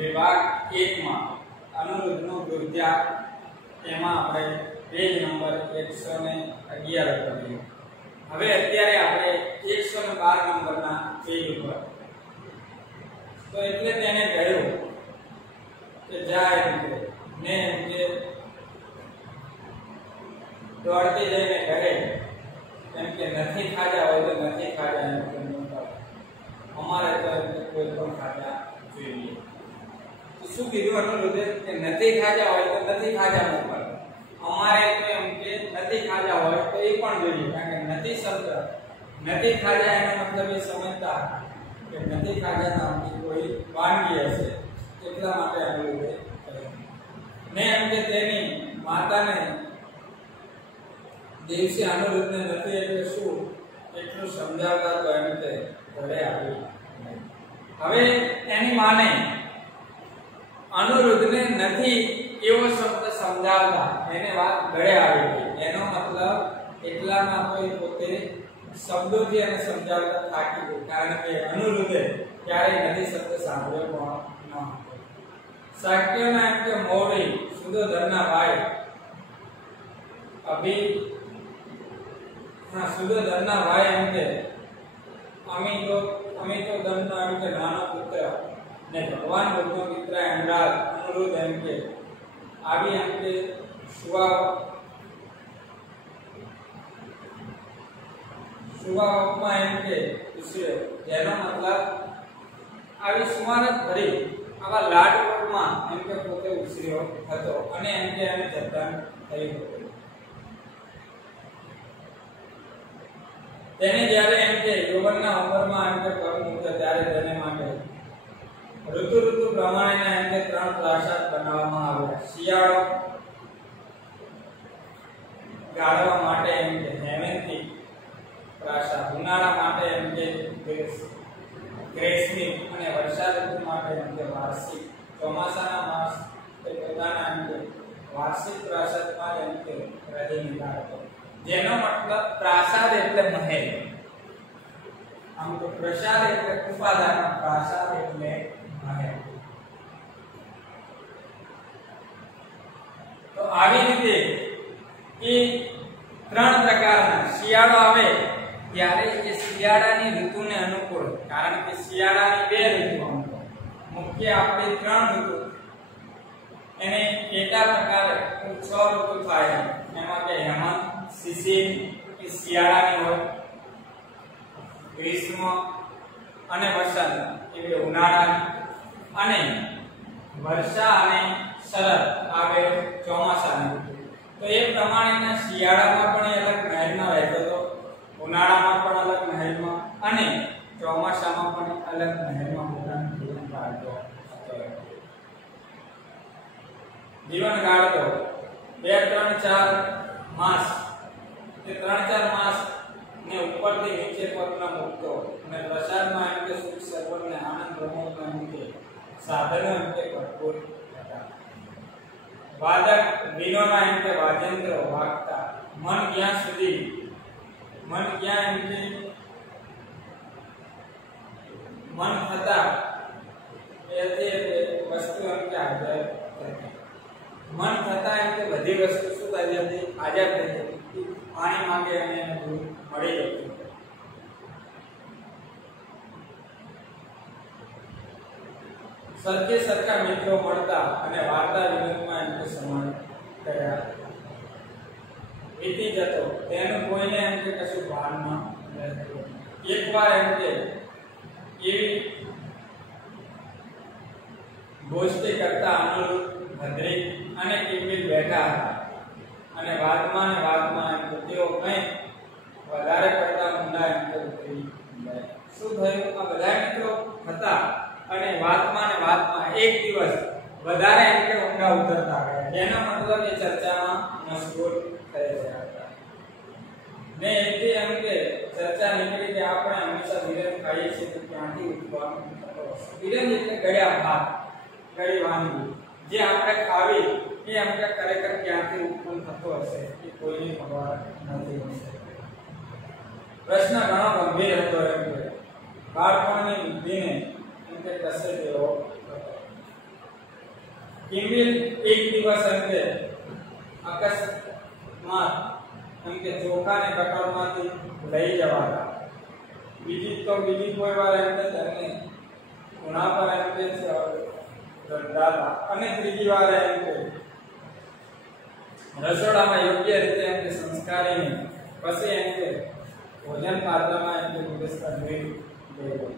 વિભાગ 1 માં અનુરુદ્ધનું વૃદ્ધ્યા એમાં આપણે પેજ નંબર 111 કરીએ। હવે અત્યારે આપણે 112 નંબરના પેજ ઉપર તો એટલે તેને કહ્યું કે જાય ને કે દોડતી જઈને કહે એમ કે નથી ખાજા હોય તો નથી ખાજા એમ કે અમારે તો કોઈ પણ ખાજા જોઈએ। તો શું કીધું અનુરુદ્ધે કે નથી ખાજા હોય તો નથી ખાજા મોકલ, અમારે તો એમ કે નથી ખાજા હોય તો એ પણ જોઈએ, કારણ કે નથી શબ્દ નથી ખાજા એનો મતલબ એ સમજતા કે નથી ખાજા નામની કોઈ વાનગી હશે, એટલા માટે અનુરુદ્ધે કહ્યું ને એમ કે તેની માતાને દિવસે અનુરુદ્ધને નથી એટલે શું એટલું સમજાવતા તો એમ કે ઘરે આવી। હવે એની માને અનુરુદ્ધને નથી એવો શબ્દ સમજાવતા એને વાત ગળે આવી ગઈ, એનો મતલબ એટલામાં કોઈ પોતે શબ્દોથી એને સમજાવતા થાકી ગઈ, કારણ કે અનુરુદ્ધે ક્યારેય નથી શબ્દ સાંભળ્યો પણ ન હતો। શાક્યના એમ કે મૌળી સુદોધનના ભાઈ સુદોધનના ભાઈ એમ કે અમે તો દનનો એમ કે નાનો પુત્ર ને ભગવાન બુદ્ધનો મિત્ર હેમરાજ અનુરુદ્ધ એમ કે આવી એમ કે સુવાવમાં એમ કે ઉછર્યો, જેનો મતલબ આવી સુમાનત ભરી આવા લાડકોટમાં એમ કે પોતે ઉછર્યો હતો અને એમ કે એને જતન થયું હતું। તેને જ્યારે એમ કે યૌવનના ઉંમરમાં એમ કે પગ મૂક્યો ત્યારે તેને માટે ઋતુ પ્રમાણેના એમ કે 3 પ્રાસાદ બનાવવામાં આવ્યા। શિયાળો ગાળવા માટે એમ કે હેમંતી પ્રાસાદ, ઉનાળા માટે એમ કે ગ્રીષ્મિક અને વર્ષા ઋતુ માટે એમ કે વાર્ષિક, ચોમાસાના માસ તે પોતાના એમ કે વાર્ષિક પ્રાસાદમાં એમ કે રહી નીકળતો, જેનો મતલબ પ્રાસાદ એટલે મહેલ, આમ તો પ્રસાદ એટલે ઉપાદાન, પ્રાસાદ એટલે મહેલ। તો આવી રીતે એ 3 પ્રકારના શિયાળો આવે ત્યારે એ શિયાળાની ઋતુને અનુકૂળ, કારણ કે શિયાળાની 2 ઋતુ અનુકૂળ, મુખ્ય આપણે 3 ઋતુ એને પેટા પ્રકારે 6 ઋતુ થાય, એમાં કે હેમંત, શિશિર એ શિયાળાની હોય, ગ્રીષ્મ અને વસંત એ બે ઉનાળાની, અને વર્ષા અને શરદ આવે ચોમાસાની। તો એ પ્રમાણેના શિયાળામાં પણ અલગ મહેલમાં રહેતો હતો, ઉનાળામાં પણ અલગ મહેલમાં અને ચોમાસામાં પણ અલગ મહેલમાં પોતાનું જીવન ગાળતો હતો। જીવન ગાળતો 2-3-4 માસ, તે 3-4 માસ ને ઉપરથી નીચે પગના મૂકતો અને પ્રસાદમાં એમ કે સુખ સર્વને આનંદ પ્રમોદના મૂકે સાધનો એમ કે ભરપૂર હતા। વાદક વીણોના એમ કે વાદ્યંત્રો વાગતા, મન ક્યાં એમ કે મન થતા એ વસ્તુ એમ કે હાજર હતી, મન થતા એમ કે બધી વસ્તુ શું કરી હતી હાજર થઈ હતી, પાણી માંગે અને એને દૂધ મળી જતું। સરખે સરખા મિત્રો મળતા અને વાર્તા વિનોદમાં એમ કે સમાન કર્યા વીતી જતો, તેનું કોઈને એમ કે કશું ભાનમાં રહેતું। એકવાર એમ કે એવી ગોષ્ઠી કરતા અનુરુદ્ધ, ભદ્રિક અને કિમ્બિલ બેઠા હતા અને વાતમાં એમ કે તેઓ કંઈ વધારે પડતા ઊંડા એમ કે ઉતરી ગયા। શું થયું, આ બધા મિત્રો હતા અને વાતમાં એક દિવસ વધારે એમ કે ઊંડા ઉતરતા ગયા, જેનો મતલબ એ ચર્ચામાં મશગુલ થઈ ગયા હતા ને એથી એમ કે ચર્ચા નીકળી કે આપણે હંમેશા વિરન ખાઈએ છીએ તો ક્યાંથી ઉઠવાનું થતો હશે। વિરન એટલે ગળ્યા ભાત, ગળી વાનગી જે આપણે ખાવી એ એમ કે ખરેખર ક્યાંથી ઉત્પન્ન થતો હશે એ કોઈને ખબર નથી હોતી। પ્રશ્ન ઘણો ગંભીર હતો એમ કે બાળપણની બુદ્ધિને એમ કે કશે તેવો હતો। કિમિલ એક દિવસ અંતે અકસ્માત એમ કે ચોખાને કટોરમાંથી લઈ જવાના, બીજી કોઈ વાર એમ કે તેમને ઉના પર એમ કે રંધાતા, અને ત્રીજી વાર એમ કે રસોડામાં યોગ્ય રીતે એમ કે સંસ્કારીને પછી એમ કે ભોજન પાત્રમાં એમ કે વ્યવસ્થા જોઈ ગઈ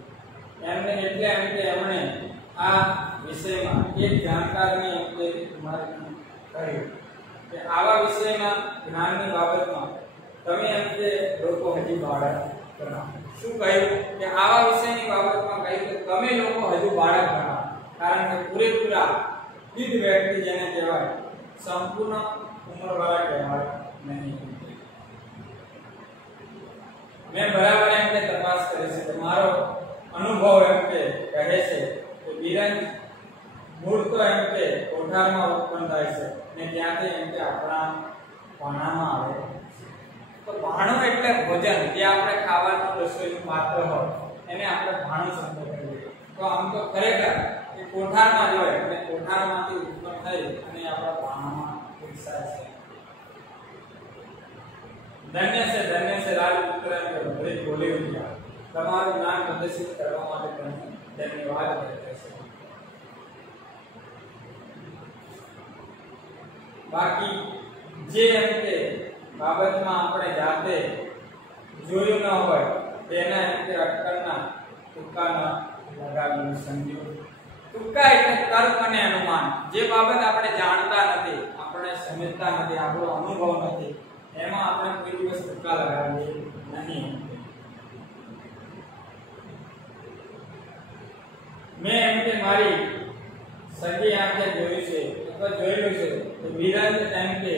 એમને, એટલે એમ કે એમણે આ વિષયમાં એક જાણકારની એમ કે માહિતી કરી કે આવા વિષયમાં જ્ઞાનની બાબતમાં તમે એમ કે લોકો હજી બાળક બનાવો. શું કહ્યું કે આવા વિષયની બાબતમાં કહ્યું કે તમે લોકો હજુ બાળક બનાવો, કારણ કે પૂરેપૂરા વિદ્ધ વ્યક્તિ જેને કહેવાય સંપૂર્ણ ઉંમરવાળા કહેવાય નહીં. મેં બરાબર એમ કે તપાસ કરી છે કે મારો અનુભવ એમ કે કહે છે કે બિરંજ મૂળ તો એમ કે કોઠારમાં ઉત્પન્ન થાય છે ને ત્યાંથી એમ કે આપણા ભાણામાં આવે. તો ભાણું એટલે ભોજન, જે આપણે ખાવાનું રસોઈનું પાત્ર હોય એને આપણે ભાણું શબ્દ કહીએ. તો આમ તો ખરેખર એ કોઠારમાં જ હોય એટલે કોઠારમાંથી ઉત્પન્ન થઈ અને આપણા ભાણામાં વિકસાય છે. ધન્ય છે રાજપુત્ર ભલે બોલી ઉઠ્યા. તમારું જ્ઞાન પ્રદર્શિત કરવા માટે તમને ધન્યવાદ કહેતા છે. બાકી જે એમ કે બાબતમાં આપણે જાતે જોયું ન હોય તેના એમ કે અટકળના તુક્કાના લગાવ્યું સમજ્યું. તુક્કા એટલે તર્ક અને અનુમાન. જે બાબત આપણે જાણતા નથી, આપણે સમજતા નથી, આપણો અનુભવ નથી, એમાં આપણે કોઈ દિવસ તુક્કા લગાવીએ નહીં. મેં એમ કે મારી સગી આંખે જોયું છે અથવા જોયેલું છે કે બિરંજ એમ કે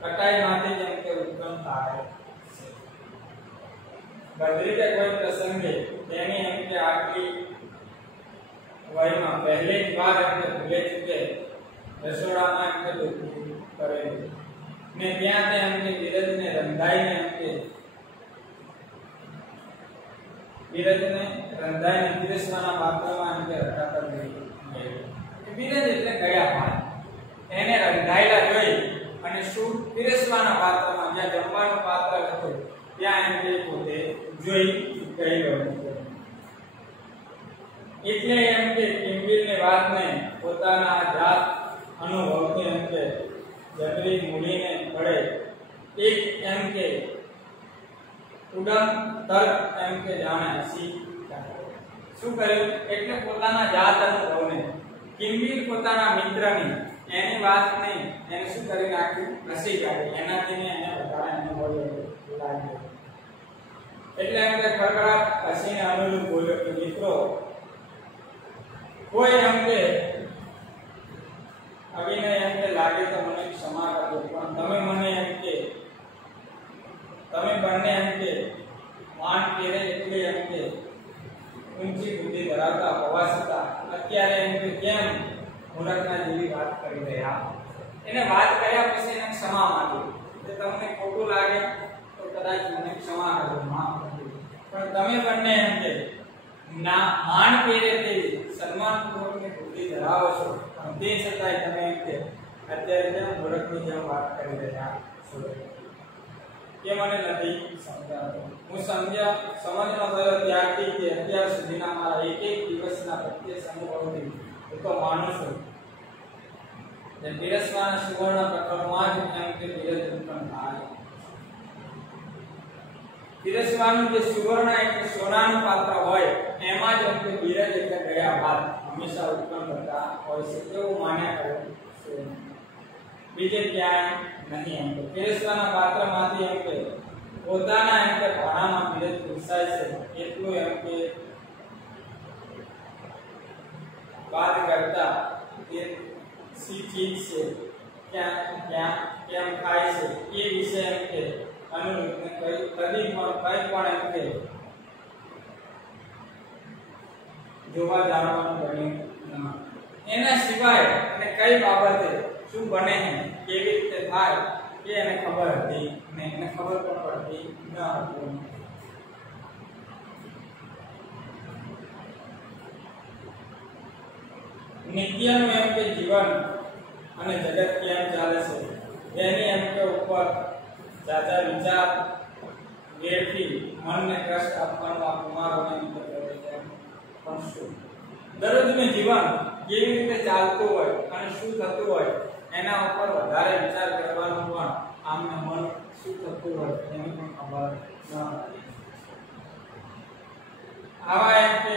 કટાઈમાંથી જેમ કે ઉત્પન્ન થાય છે. બદરી કે કોઈ પ્રસંગે તેની એમ કે આટલી વયમાં પહેલી જ વાર એમ કે ભૂલે ચૂકે રસોડામાં એમ કે ડૂબવું કરેલું ને ત્યાં તે એમ કે બિરંજને રંધાઈને પીરસવાના પાત્રમાં એમ કે રખાતા ગયું. બિરંજ એટલે ગયા પાણી એને રંધાયેલા જોઈ અને શું પીરસવાના પાત્રમાં જ્યાં જમવાનું પાત્ર હતું ત્યાં એમ કે પોતે જોઈ ગયેલો. એટલે એમ કે કિંબીલની વાતને પોતાના જાત અનુભવથી એમ કે જબરી મૂડીને પડે એક એમ કે ઉડમ તર્ક એમ કે જાણે સી શું કર્યું એટલે પોતાના જાત અનુભવને કિંબીલ પોતાના મિત્રની એની વાતને એને શું કરી નાખ્યું, નસી કાઢી. એનાથી એને વધારે અનુભવ લાગ્યો. એટલે એમ કે ખડખડાટ હસીને અનુરૂપ બોલ્યો કે મિત્રો, કોઈ એમ કે અવિનય એમ કે લાગે તો મને ક્ષમા કરજો, પણ તમે મને એમ કે તમે બંને એમ કે માન કેરે એટલે એમ કે ઊંચી બુદ્ધિ ધરાવતા હોવા છતાં અત્યારે એમ કે કેમ મૂર્ખના જેવી વાત કરી રહ્યા. એને વાત કર્યા પછી એને ક્ષમા માંગી કે તમને ખોટું લાગે તો કદાચ મને ક્ષમા કરજો, માફ કરજો, પણ તમે બંને એમ કે ના માન કેરે તે સન્માનપૂર્વકની બુદ્ધિ ધરાવો છો, પણ તે છતાંય તમે એમ કે અત્યારે કેમ મૂર્ખની જેમ વાત કરી રહ્યા છો એ મને નથી સમજાતું. હું સમજનો થયો ત્યારથી કે અત્યાર સુધીના મારા એક દિવસના પ્રત્યક્ષ અનુભવથી હું તો માનું છું કે પીરસવાના સુવર્ણ કટોરમાં જ એમ કે બિરંજ ઉત્પન્ન થાય. પીરસવાનું જે સુવર્ણ એટલે સોનાનું પાત્ર હોય એમાં જ એમ કે બિરંજ એટલે ગયા બાદ હંમેશા ઉત્પન્ન થતા હોય છે એવું માન્યા કરે છે. બીજે ક્યાંય નહીં. એમ કે પીરસવાના પાત્રમાંથી એમ કે પોતાના એમ કે ભાણામાં બિરંજ પીરસાય છે એટલું એમ કે વાત કરતા એ સી ચીજ છે ક્યાં કેમ થાય છે એ વિશે એમ કે અનુરૂપને કદી પણ એમ કે જોવા જાણવાનું બન્યું ન. એના સિવાય અને કઈ બાબતે શું બને છે કેવી રીતે થાય એ એને ખબર હતી ને એને ખબર પણ પડતી ન હતી. નિત્યનું એમ કે જીવન અને જગત કેમ ચાલે છે તેની એમ કે ઉપર જાજા વિચાર વેઠી મનને કષ્ટ આપવાનું આ કુમારોને એમ કે પણ શું દરરોજનું જીવન કેવી રીતે ચાલતું હોય અને શું થતું હોય એના ઉપર વધારે વિચાર કરવાનું પણ આમને મન શું થતું હોય એની પણ ખબર ન હતી. આવા એમ કે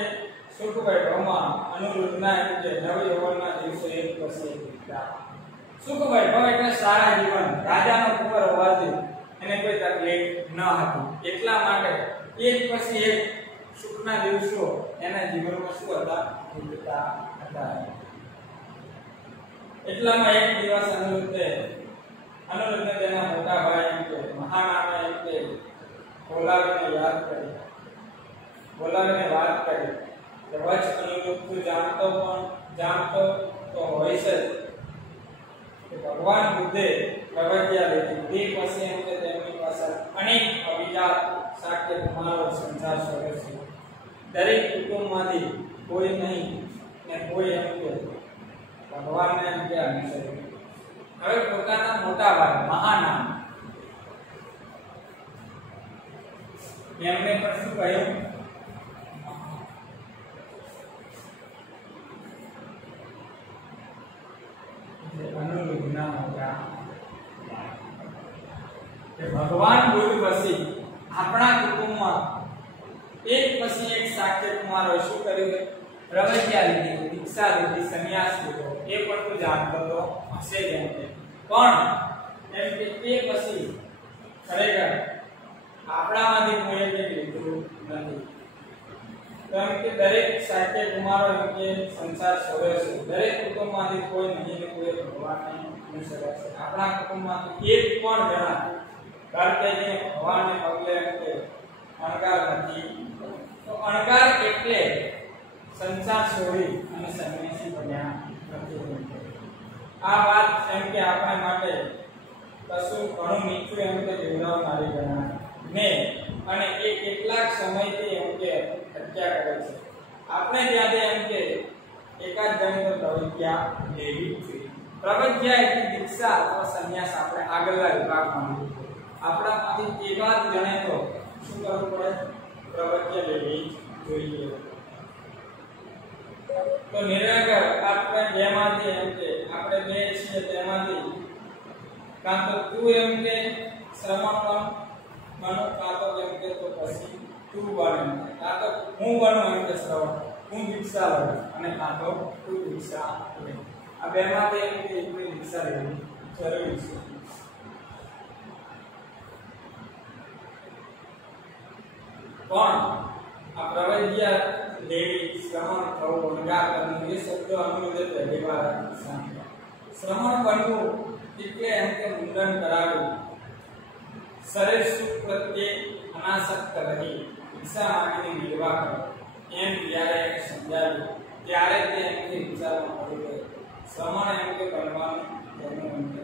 સુખ વૈભવમાં અનુરુદ્ધના એમ કે નવયૌવનના દિવસો એક પછી એક વીત્યા. સુખ વૈભવ એટલે સારા જીવન, રાજાનો કુંવર હોવાથી એને કોઈ તકલીફ ન હતી. એટલા માટે એક પછી એક સુખના દિવસો એના જીવનમાં શું હતા વીતતા હતા. એટલામાં એક દિવસ અનુરુદ્ધે તેના મોટા ભાઈ એમ કે મહાનામે એમ કે બોલાવીને વાત કરી કે વચ અનુરુદ્ધ તું જાણતો તો હોય છે કે ભગવાન બુદ્ધે પ્રવજ્ઞા લીધી તે પછી એમ કે તેમની પાસે અનેક અભિજાત શાક્ય કુમારો સંસાર શોધે છે. દરેક કુટુંબમાંથી કોઈ નહીં ને કોઈ એમ કે ભગવાનને એમ કે અનુસરે. હવે પોતાના મોટા ભાઈ મહાનામ એમને પણ શું કહ્યું કે ભગવાન બુદ્ધ પછી આપણા કુટુંબમાં એક પછી એક શાક્ય કુમારો શું કર્યું પ્રવજ્ઞા લીધી, દીક્ષા લીધી, સંન્યાસ લીધો. એ પણ તું જાણતો તો હશે જ એમ કે પણ એમ કે એ પછી ખરેખર આપણામાંથી કોઈ એક લીધું નથી. કેમ કે દરેક શાક્ય કુમારો એમ કે સંસાર છોડે છે. દરેક કુટુંબમાંથી કોઈ નહીં કોઈ ભગવાનને અનુસરે છે. આપણા કુટુંબમાંથી એક પણ જણા કાર્તિકે ભગવાનને પગલે એમ કે અણગાર નથી. તો અણગાર એટલે સંસાર છોડી અને સંન્યાસી બન્યા નથી. આ વાત એમ કે આપણા માટે કશું ઘણું મીઠું એમ કે જીવડાવનારી ગણાય ને અને એ કેટલાક સમયથી એમ કે હત્યા કરે છે. આપણે ત્યાંથી એમ કે એકાદ જણ તો પ્રવજ્ઞા લેવી જોઈએ. પ્રવજ્ઞા એટલે દીક્ષા અથવા સંન્યાસ આપણે આગળના વિભાગમાં લીધું. આપણામાંથી એવા જ જણે તો શું કરવું પડે પ્રવજ્ઞા લેવી જોઈએ. તો નિરાકર આપણે બેમાંથી એમ કે આપણે બે છીએ તેમાંથી કાં તો તું એમ કે શ્રમણ બનો કાં તો એમ કે તો પછી તું બને કાં તો હું બનું એમ કે શ્રવણ હું દીક્ષા લઉં અને કાં તો તું દીક્ષા લે. આ બેમાંથી એમ કે એકની દીક્ષા લેવી જરૂરી છે. પણ આ પ્રવજ્ઞા લેવી શ્રમણ થવું અણગાર કરવું એ શબ્દો અનુરૂધે પહેલી વાર સાંભળ્યા. શ્રમણ બનવું એટલે એમ કે મુંડન કરાવવું, શરીર સુખ પ્રત્યે અનાસક્ત રહી ઈચ્છા માગીને નિર્વાહ કરો એમ જ્યારે સમજાવ્યું ત્યારે તે એમ કે વિચારમાં પડી ગયો. શ્રમણ એમ કે બનવાનું તેનું એમ કે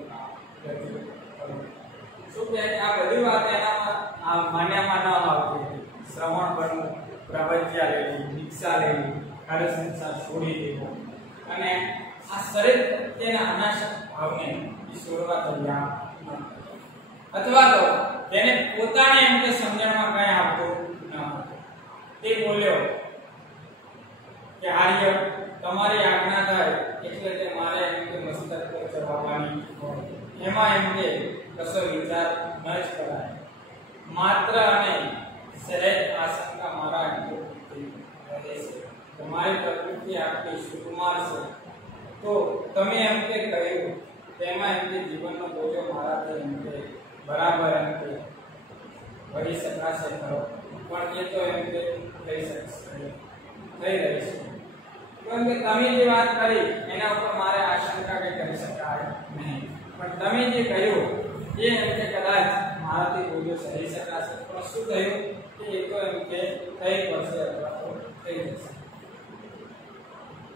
શું કે આ બધી વાત એનામાં માન્યામાં ન આવતી. શ્રવણ બનવું, પ્રવજ્ઞા લેવી, દીક્ષા લેવી, કાર્ય સંસાર છોડી દેવો અને આ શરીર તેના અનાસક્ત ભાવને છોડવા તૈયાર ન અથવા તો તેને પોતાને એમ કે સમજણમાં કઈ આપતો ન હતો. તે બોલ્યો કે આર્ય તમારી આજ્ઞા થાય એટલે તે મારે એમ કે મસ્તક પર ચડાવવાની હોય. એમાં એમ કે કશો વિચાર ન જ કરાય. માત્ર અને સહેજ આશંકા મારા રહે છે. તમારી પ્રકૃતિ આપણી સુકુમાર છે તો તમે એમ કે કહ્યું તેમાં એમ કે જીવનનો બોજો મારાથી એમ કે બરાબર એમ કે ભરી શકાશે ખરો પણ એ તો એમ કે થઈ રહી છે. કેમ કે તમે જે વાત કરી એના ઉપર મારે આશંકા કે કરી શકાય નહીં. પણ તમે જે કહ્યું એ એમ કે કદાચ મારાથી બોજો સહી શકાશે પણ શું થયું કે એ તો એમ કે થઈ પડશે અથવા તો થઈ જશે.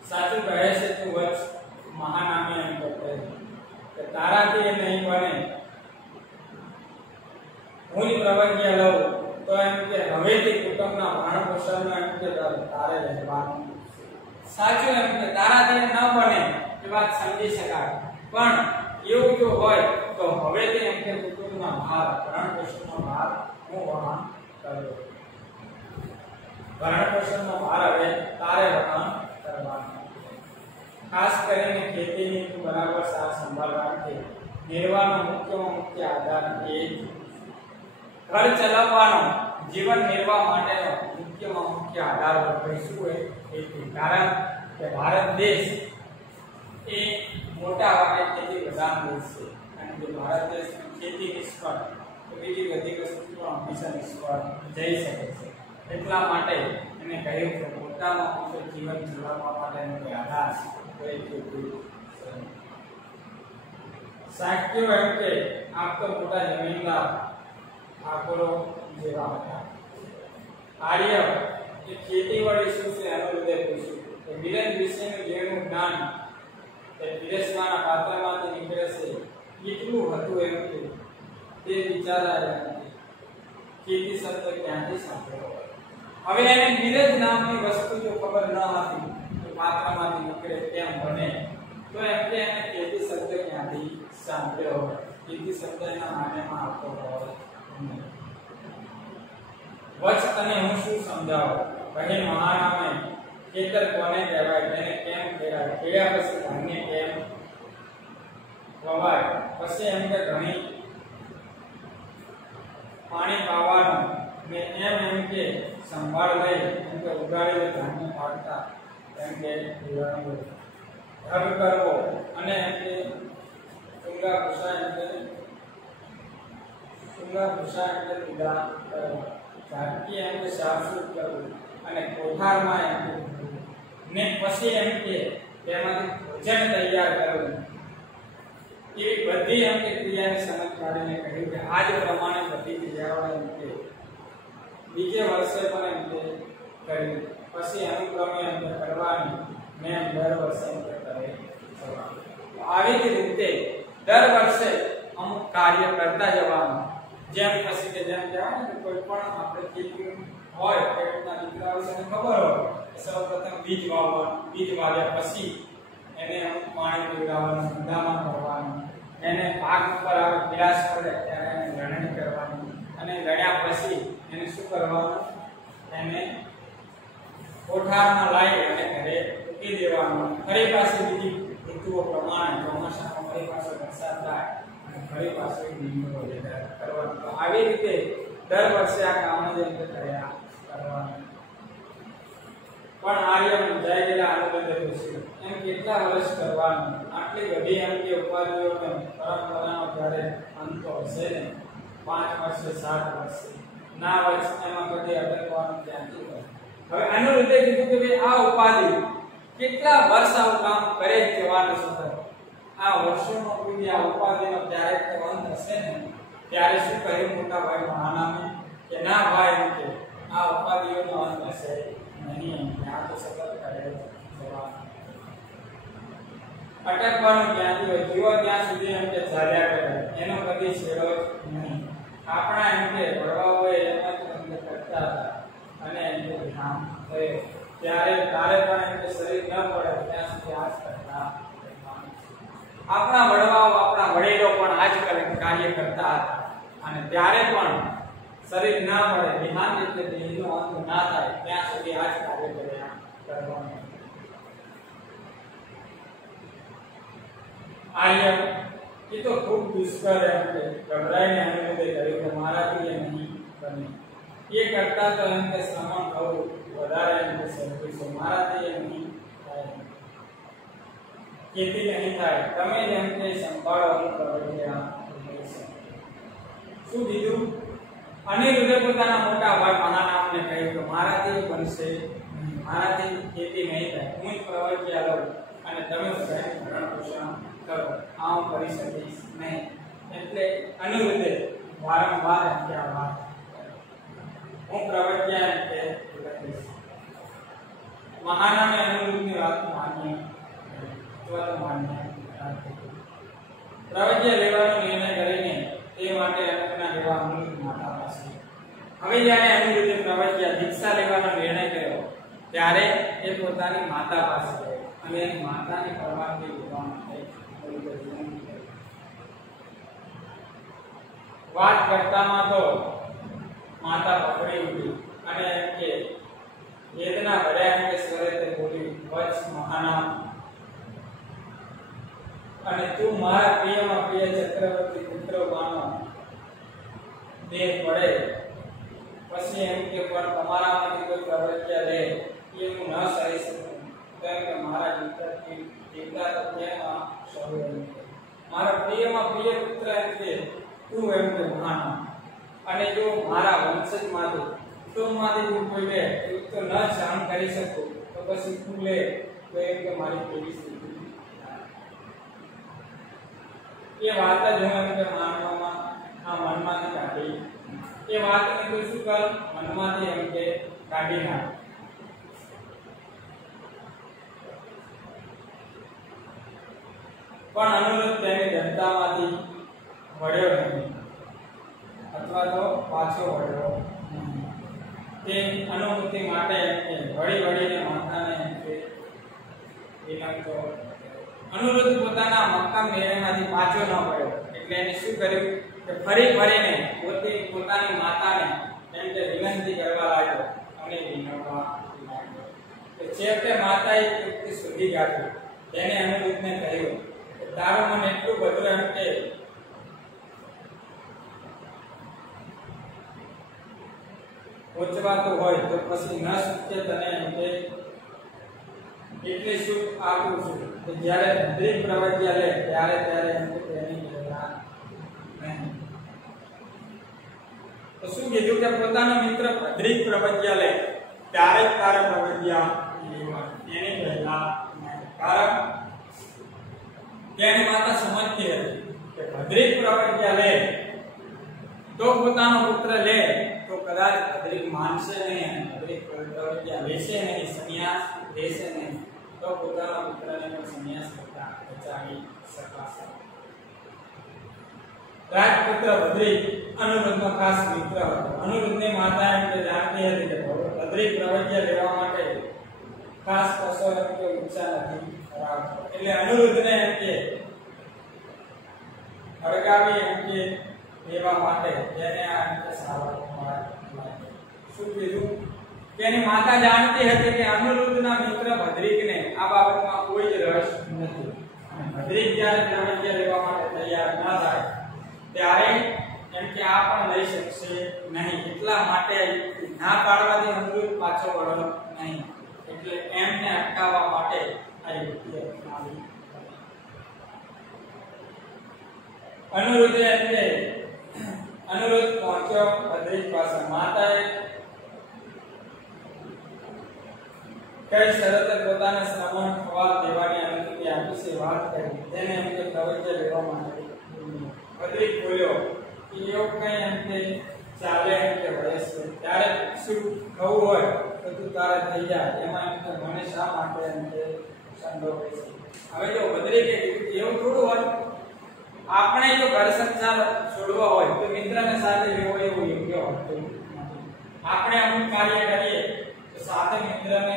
સાચું કહે છે તું વત્સ મહાનામે એમ કહે કે તારાથી એ નહીં બને. હું પ્રવજ્ઞા લઉં તો એમ કે હવેથી કુટુંબના ભરણ પોષણમાં એમ કે તારે રહેવાનું. સાચું એમ કે તારાથી ન બને પણ એવું જો હોય તો હવે તે એમ કે કુટુંબના ભાર ભરણ પોષણનો ભાર હું વહન કર્યો. ભરણ પોષણનો ભાર હવે તારે વહન કરવાનો. ખાસ કરીને ખેતીની તું બરાબર સાર સંભાળ રાખજે. નિર્વાહનો મુખ્ય આધાર એ ઘર ચલાવવાનો, જીવન નિર્વાહ માટેનો મુખ્ય આધાર શું હોય ખેતી. કારણ કે ભારત દેશ એ મોટા ભાગે ખેતી પ્રધાન દેશ છે અને જો ભારત દેશની ખેતી નિષ્ફળ તો બીજી બધી વસ્તુ પણ હંમેશા નિષ્ફળ જઈ શકે છે. એટલા માટે એને કહ્યું કે પોતાનો જીવન ચલાવવા માટેનો આધાર સાક્યો એમ કે આપ તો મોટા જમીનદાર ઠાકોરો જેવા હતા. આર્ય એ ખેતી વળી શું છે એનો હૃદય પૂછ્યું કે વિરન વિશેનું જેનું જ્ઞાન એ વિદેશના પાત્રમાંથી નીકળે છે કેટલું હતું એમ કે તે વિચારાયા નથી. ખેતી શબ્દ ક્યાંથી સાંભળ્યો? હવે એને વિરજ નામની વસ્તુ જો ખબર ન હતી તો પાત્રમાંથી નીકળે તેમ બને તો એમ કે એને ખેતી શબ્દ ક્યાંથી સાંભળ્યો? ખેતી શબ્દ એના માન્યમાં આવતો હોય. વચ તને હું શું સમજાવું? કહે મહાનામે ખેતર કોને કહેવાય, તેને કેમ કહેવાય, ખેડ્યા પછી ધાન્ય કેમ વવાય, પછી એમ કે ઘણી પાણી પાવાનું ને એમ કે સંભાળ લઈ એમ કે ઉગાડેલું ધાન્ય પાડતા એમ કે ઢગ કરવો અને એમ કે સુંગા ભૂસા એમ કે પીડા કરવો, ઝાટકી એમ કે સાફસૂફ કરવું અને કોઠારમાં એમ ને પછી એમ કે તેમાંથી ભોજન તૈયાર કરવું. એવી બધી એમ કે ક્રિયાની સમજ કાઢીને કહ્યું કે આ જ પ્રમાણે બધી ક્રિયાઓ એમ કે બીજે વર્ષે પણ એમ કે કરી પછી અનુક્રમે એમ કે કરવાની ને એમ દર વર્ષે એમ કે કરે જવાનું. આવી જ રીતે દર વર્ષે અમુક કાર્ય કરતા જવાનું. જેમ પછી કે જેમ કહેવાય ને કોઈ પણ આપણે ખેતી હોય ખેડૂતના દીકરા વિશે ખબર હોય સૌપ્રથમ બીજ વાવવાનું, બીજ વાવ્યા પછી એને અમુક પાણી પીવડાવવાનું, ઊંડામાં કરવાનું, એને પાક ઉપર આવે વિરાશ પડે ત્યારે એને ગણણી કરવાની અને ગણ્યા પછી એને શું કરવાનું? એને કોઠારમાં લાવી અને ઘરે મૂકી દેવાનું. ફરી પાછી બીજી ઋતુઓ પ્રમાણે ચોમાસામાં ફરી પાછો વરસાદ થાય અને ફરી પાછો નીંદણો કરવાનો. તો આવી રીતે દર વર્ષે આ કામ જે કર્યા કરવાનું. પણ આર્ય જય ગયેલા આનંદ પૂછ્યું એમ કેટલા વર્ષ કરવાનું? આટલી બધી એમ કે ઉપાધિઓ પરંપરાનો જ્યારે અંત હશે ને 5 વર્ષે 7 વર્ષે ના વર્ષ એમાં કદી અટકવાનું ક્યાંથી હોય? હવે આનું રીતે કીધું કે આ ઉપાધિ કેટલા વર્ષ આવું કામ કરે જ કહેવાનું સતત. આ વર્ષોનો કોઈ આ ઉપાધિનો ત્યારે કે અંત હશે ને ત્યારે શું કહ્યું મોટા ભાઈ મહાનામે કે ના ભાઈ એમ કે આ ઉપાધિઓનો અંત હશે નહીં, આ તો સતત કરે જવાનું. અટકવાનું ક્યાંથી હોય? જીવો ત્યાં સુધી એમ કે ચાલ્યા કરે એનો કદી છેડો નહીં. આપણા એમ કે વડવાઓએ એમાં જ એમ કે કરતા હતા અને એમ કે ધ્યાન થયો ત્યારે તારે પણ એમ કે શરીર ન પડે ત્યાં સુધી આ જ કરતા. આપણા વડવાઓ આપણા વડીલો પણ આ જ કાર્ય કરતા હતા અને ત્યારે પણ શરીર ના મળે ધ્યાન એટલે દેહનો અંત ના થાય ત્યાં સુધી આ જ કાર્ય કર્યા કરવાનું. આર્ય એ તો ખૂબ દુષ્કર એમ કે ગભરાઈને અનુભવે કર્યું કે મારાથી એ નહીં બને. એ કરતા તો એમ કે શ્રમણ કરવું વધારે એમ કે સહેલું છે, મારાથી એ નહીં થાય, ખેતી નહીં થાય, તમે જ એમ કે સંભાળવાનું પ્રવૃત્તિયા. શું કીધું? અનિરુદ્ધે પોતાના મોટા ભાઈ મહાનામને કહ્યું કે મારાથી બનશે નહીં, મારાથી ખેતી નહીં થાય, હું જ પ્રવૃત્તિયા લઉં અને તમે બધાને ભરણ પોષણ કરો, આ હું કરી શકીશ નહીં. એટલે અનિરુદ્ધે વારંવાર એમ કે આ વાત હું પ્રવૃત્તિયા એમ કે લખીશ. મહાનામે અનિરુદ્ધની વાત માન્ય પ્રવૃત્તિયા લેવાનો નિર્ણય કરીને તે માટે અનુજ્ઞા લેવા અનિરુદ્ધ માતા પાસે. હવે જ્યારે અનિરુદ્ધે પ્રવૃત્તિયા દીક્ષા લેવાનો નિર્ણય કર્યો ત્યારે એ પોતાની માતા પાસે ગયો અને એની માતાની પરવાનગી લેવા માટે વાત કરતામાં તો માતા પકડી ઉઠી અને એમ કે વેદના ભર્યા એમ કે સ્વરે તે બોલી, વત્સ મહાનામ, અને તું મારા પ્રિયમાં પ્રિય ચક્રવર્તી પુત્ર માનો દેહ પડે પછી એમ કે પણ તમારામાંથી કોઈ પ્રવૃત્તિ રહે એ હું ન સહી શકું, કેમ કે મારા જીવતાથી જીવતા તો પ્રેમમાં સૌ મારા પ્રિયમાં પ્રિય પુત્ર એમ કે તું એમ કે માનો, અને જો મારા વંશજમાંથી કુટુંબમાંથી તું કોઈ લે તો ન સહન કરી શકું તો પછી તું લે તો એમ કે મારી કેવી સ્થિતિ. એ વાત જ હું એમ કે માનવામાં આ મનમાંથી કાઢી, એ વાતને તું શું કર મનમાંથી એમ કે કાઢી નાખ. પણ અનુરુદ્ધ તેની જનતામાંથી વળ્યો નહીં અથવા તો પાછો વળ્યો નહીં. તે અનુભૂતિ માટે વળીને માતાને એમ કે વિનંતો. અનુરુદ્ધ પોતાના મક્કમ નિર્ણયમાંથી પાછો ન વળ્યો એટલે એને શું કર્યું કે ફરીને પોતાની માતાને એમ કે વિનંતી કરવા લાગ્યો અને વિનવવા લાગ્યો. છેવટે માતાએ યુક્તિ શોધી કાઢી. તેને અનુરુદ્ધને કહ્યું કે તારું મન એટલું બધું એમ કે પહોંચવાતું હોય તો પછી ન શક્ય તને એમ કે એટલી સુખ આપું છું કે જ્યારે ભદ્રિક પ્રવજ્ઞા લે ત્યારે એમ કે તેની પહેલા નહીં. તો શું કીધું કે પોતાનો મિત્ર ભદ્રિક પ્રવજ્ઞા લે ત્યારે જ તારે પ્રવજ્ઞા એની પહેલા નહીં. કારણ તેની માતા સમજતી હતી કે ભદ્રિક પ્રવજ્ઞા લે તો પોતાનો પુત્ર લે તો કદાચ ભદ્રિક માનશે નહીં, ભદ્રિક પ્રવજ્ઞા લેશે નહીં, સંન્યાસ લેશે નહીં તો પોતાના પુત્રને પણ સંન્યાસ કરતા બચાવી શકાશે. રાજપુત્ર ભદ્રિક અનુરુદ્ધનો ખાસ મિત્ર હતો. અનુરુદ્ધની માતા એમ કે જાણતી હતી કે ભદ્રિક પ્રવજ્ઞા લેવા માટે ખાસ કશો એમ કે ઉત્સાહ નથી ધરાવતો, એટલે અનુરુદ્ધને એમ કે અડગાવી એમ કે લેવા માટે તેને આ એમ કે સારવાર શું કીધું કે એની માતા જાણતી હતી કે અનુરુદ્ધના મિત્ર ભદ્રિકને આ બાબતમાં કોઈ જ રસ નથી, અને ભદ્રિક જ્યારે પ્રવજ્ઞા લેવા માટે તૈયાર ન થાય ત્યારે એમ કે આ પણ લઈ શકશે નહીં. એટલા માટે ના પાડવાથી અનુરુદ્ધ પાછો વળો નહીં, એટલે એમને અટકાવવા માટે આ યુક્તિ અપનાવી. અનુરુદ્ધ પહોંચ્યો ભદ્રિક પાસે. માતાએ કઈ શરતે પોતાને શ્રમણ ખવા દેવાની અનુમતિ આપી છે વાત કરી. તેને એમ કે પ્રવજ્ઞા લેવા માટે ભદ્રિક બોલ્યો કે એવું કઈ એમ કે ચાલે એમ કે વયસ છે ત્યારે શું થવું હોય તો તું તારે થઈ જાય, એમાં એમ કે મને શા માટે એમ કે સંડોવે છે. હવે જો ભદ્રિકે એવું થોડું હોય, આપણે જો ઘર સંસાર છોડવા હોય તો મિત્રને સાથે લેવો એવું યોગ્ય હોતું નથી. આપણે અમુક કાર્ય કરીએ તો સાથે મિત્રને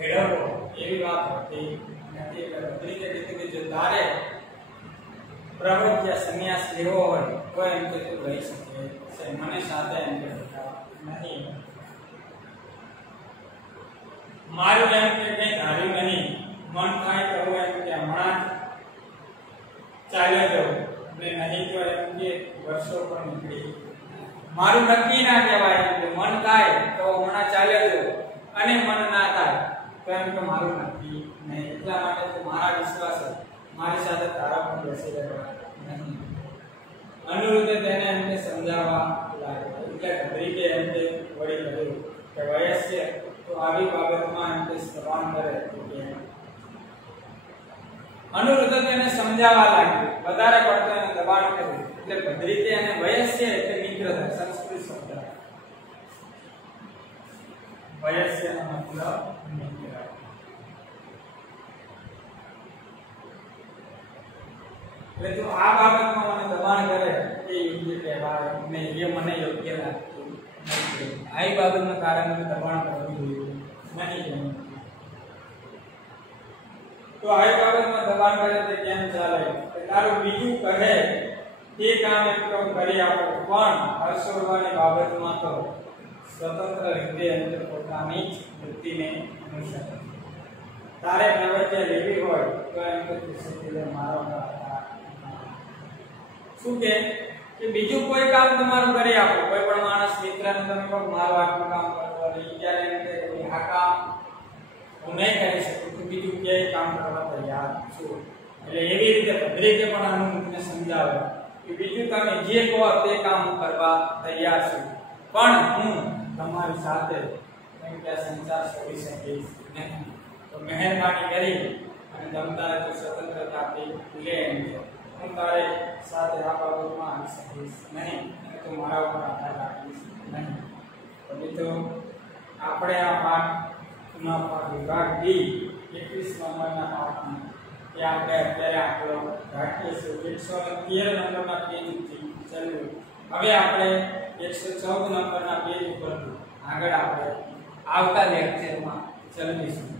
ભેળવવો એવી વાત હોતી નથી. એટલે ભદ્રિકે કીધું કે જો તારે પ્રવજ્ઞા સંન્યાસ લેવો હોય તો એમ કે તું લઈ શકે છે, મને સાથે એમ કે નહીં. મારું એમ કે કંઈ ધાર્યું નહીં, મન થાય તો એમ કે હમણાં ચાલ્યો જાઉં અને નહીં તો એમ કે વર્ષો પણ નીકળી. મારું નક્કી ના કહેવાય, એમ કે મન થાય તો હમણાં ચાલ્યો જાઉં અને મન ના થાય તો એમ કે મારું નક્કી નહીં. એટલા માટે તો મારા વિશ્વાસ મારી સાથે તારા પણ બેસી રહેવા નહીં. અનુરુદ્ધે તેને એમ કે સમજાવવા લાગ્યો. એટલે ભદ્રિકે એમ કે વળી કહ્યું કે વયસ છે તો આવી બાબતમાં એમ કે શ્રવણ કરે તો કે અનુરુદ્ધ તેને સમજાવવા લાગ્યો, વધારે પડતો એને દબાણ કર્યું. એટલે ભદ્રિકે એને વયસ છે એટલે મિત્ર થાય, સંસ્કૃત શબ્દ વયસ છે એનો મતલબ મિત્ર. એટલે જો આ બાબતમાં મને દબાણ કરે એ યોગ્ય કહેવાય નહીં, એ મને યોગ્ય લાગતું નથી. આ બાબતના કારણે દબાણ કરવું જોઈએ નહીં. તો આવી બાબતમાં દબાણ કરે તો કેમ ચાલે કે તારું બીજું કહે તે કામ એકલો કરી આપો પણ હર્ષોડવાની બાબતમાં તો સ્વતંત્ર રીતે અંદર પોતાની જ વૃત્તિને અનુસરે તારે પ્રવૃત્તિ લેવી હોય તો એમ કે સતીલે મારો શું કે બીજું કોઈ કામ તમારું કરી આપો કોઈ પણ માણસ મિત્રને તમે કહો મારું આટલું કામ કરવું અને જ્યારે એમ કે આ કામ હું નહીં કરી શકું તો બીજું ક્યાંય કામ કરવા તૈયાર છું એટલે એવી રીતે ભદ્રિકે પણ આનું સમજાવે કે બીજું તમે જે કહો તે કામ કરવા તૈયાર છું પણ હું તમારી સાથે એમ કે સંસાર છોડી શકીશ નહીં તો મહેરબાની કરી અને તમતારે તો સ્વતંત્રતાથી લે એમ છે હું તારે સાથે આ બાબતમાં આવી શકીશ નહીં અને તું મારા ઉપર આધાર રાખીશ નહીં તો મિત્રો આપણે આ પાઠનો વિભાગ ડી 21 નંબરના પાઠમાં એ આપણે અત્યારે આંકડો રાખીએ છીએ 113 નંબરના પેજ થી ચાલ્યું હવે આપણે 114 નંબરના પેજ ઉપર આગળ આપણે આવતા લેક્ચરમાં ચલાવીશું